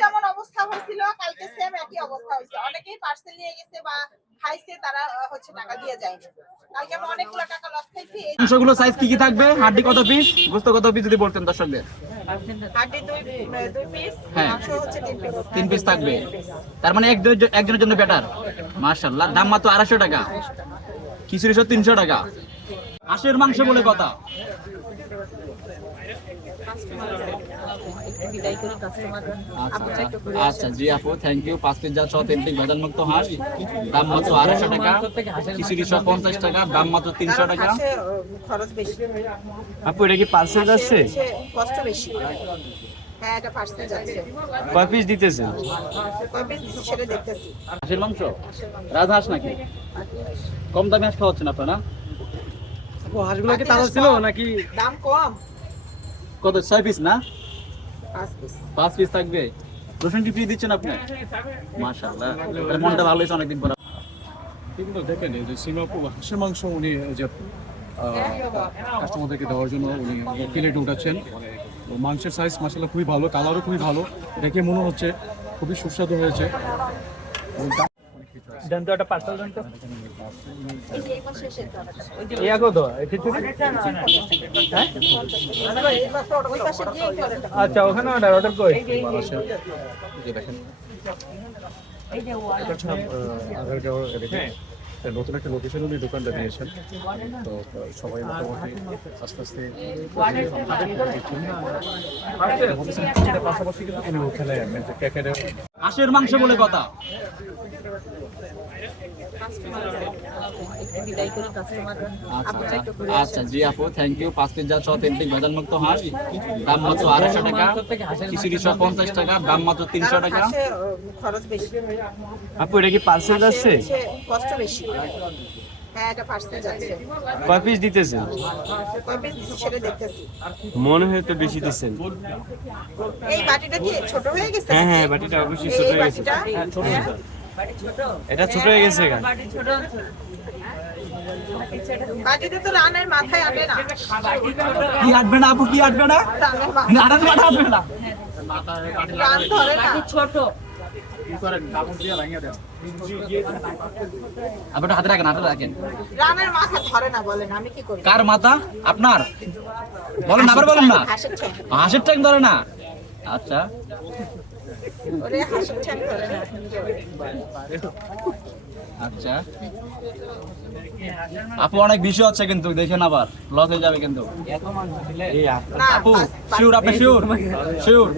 যেমন অবস্থা হয়েছিল কালকে সেম একই অবস্থা হয়েছে অনেকেই পার্সেল নিয়ে গেছে বা খাইছে তারা হচ্ছে টাকা দিয়ে যায়নি কালকে অনেকগুলো টাকা লস খাইছি সাইজ কি কি থাকবে? হাড্ডি কত পিস গোস্ত কত পিস যদি বলতেন দর্শকদের। হ্যাঁ। তিন পিস থাকবে। তার মানে একজনের জন্য বেটার মার্শাল্লাহ দাম মাত্র আড়াইশো টাকা। খিচুড়ি তিনশো টাকা। হাঁসের মাংস বলে কথা। আচ্ছা জি আপু থ্যাংক ইউ পাঁচ পিস যা অথেন্টিক ভেজাল মুক্ত হাঁস। দাম মাত্র আড়াইশো টাকা। খিচুড়ি সহ পঞ্চাশ টাকা দাম মাত্র তিনশো টাকা। খরচ বেশি আপু এটা কি পার্সেল যাচ্ছে? হচ্ছে কষ্ট বেশি হ্যাঁ এটা পার্সেল যাচ্ছে কয় পিস দেখতেছি হাঁসের মাংস? রাজহাঁস নাকি? কম দামে হাঁস খাওয়াচ্ছেন আপনারা? আপু হাঁসগুলো কি তাজা ছিল নাকি? দাম কম। কত? ছয় পিস না? পাঁচ পিস থাকবে। রসুন কি ফ্রি দিচ্ছেন আপনি? মাশাআল্লাহ। মনটা ভালো হয়েছে অনেকদিন পর। কিন্তু দেখেন যে সিঙ্গাপুর হাঁসের মাংস উনি যে কাস্টমারদেরকে দেওয়ার জন্য উনি প্লেটে উঠাচ্ছেন। মাংসের সাইজ মাসাল্লাহ খুবই ভালো কালারও খুবই ভালো। দেখে মনে হচ্ছে খুবই সুস্বাদু হয়েছে। দেন তো একটা পার্সেল দেন তো। এই যে এই পাশে এসে এটা। ইয়া কত খিচুড়ি এই পাশে ওটা- ওই পাশে গিয়ে একটু order করো। আচ্ছা ওখানে অর্ডার অর্ডার দেখেন নতুন একটা লোকেশন উনি দোকানটা দিয়েছেন। তো সবাই মোটামুটি আস্তে আস্তে পাশাপাশি কিন্তু হাঁসের মাংস বলে কথা। আচ্ছা জি আপু থ্যাংক ইউ পাঁচ পিস যা অথেন্টিক ভেজাল মুক্ত হাঁস। দাম মাত্র আড়াইশো টাকা। খিচুড়ি সহ পঞ্চাশ টাকা দাম মাত্র তিনশো টাকা। আপু এটা কি পার্সেল যাচ্ছে কষ্ট বেশি কয় পিস দিতেছেন? মনে হয় তো বেশি দিচ্ছেন। এই বাটিটা কি? ছোট হয়ে গেছে? হ্যাঁ, হ্যাঁ, বাটিটা অবশ্যই ছোট হয়ে গেছে। ছোট? এটা ছোট হয়ে গেছে কেন বাটিতে তো রানের মাথায় আটে না। কি আটবে না আপু? কি আটবে না? রানের মাথা আটবে না? রান ধরে না। আপনি হাতে রাখেন হাতে রাখেন। রানের মাথা ধরে না বলেন আমি কি করি? কার মাথা? আপনার। বলেন আবার বলেন না। হাঁসের ট্যাং ধরে না। আচ্ছা। ওরে হাঁসের ঠ্যাং ধরে না। আচ্ছা। আপু অনেক বিষয় আছে কিন্তু দেখেন আবার লস হয়ে যাবে কিন্তু। আপু শিওর আপনি শিওর শিওর।